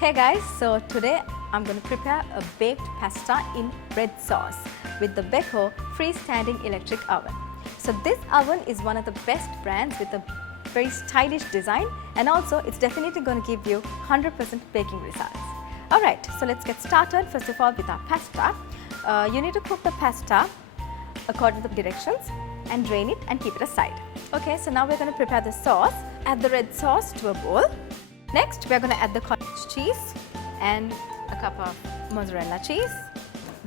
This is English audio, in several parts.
Hey guys, so today I'm going to prepare a baked pasta in red sauce with the Beko freestanding electric oven. So this oven is one of the best brands with a very stylish design, and also it's definitely going to give you 100% baking results. Alright, so let's get started first of all with our pasta. You need to cook the pasta according to the directions and drain it and keep it aside. Okay, so now we're going to prepare the sauce. Add the red sauce to a bowl. Next, we're going to add the cottage cheese and a cup of mozzarella cheese.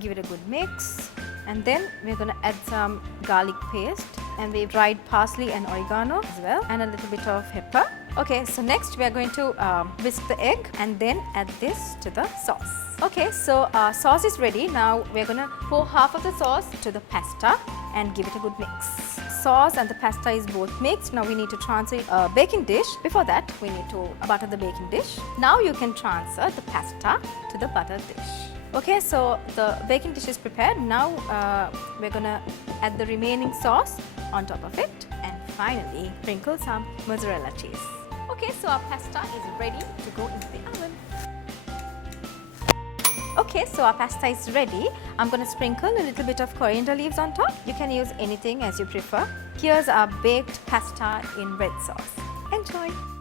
Give it a good mix. And then we're going to add some garlic paste, and we've dried parsley and oregano as well, and a little bit of pepper. Okay, so next we are going to whisk the egg and then add this to the sauce. Okay, so our sauce is ready. Now we're going to pour half of the sauce to the pasta and give it a good mix. Sauce and the pasta is both mixed. Now we need to transfer a baking dish. Before that, we need to butter the baking dish. Now you can transfer the pasta to the buttered dish. Okay, so the baking dish is prepared. Now we're gonna add the remaining sauce on top of it, and finally sprinkle some mozzarella cheese. Okay, so our pasta is ready to go into the oven. Okay, so our pasta is ready. I'm going to sprinkle a little bit of coriander leaves on top. You can use anything as you prefer. Here's our baked pasta in red sauce. Enjoy!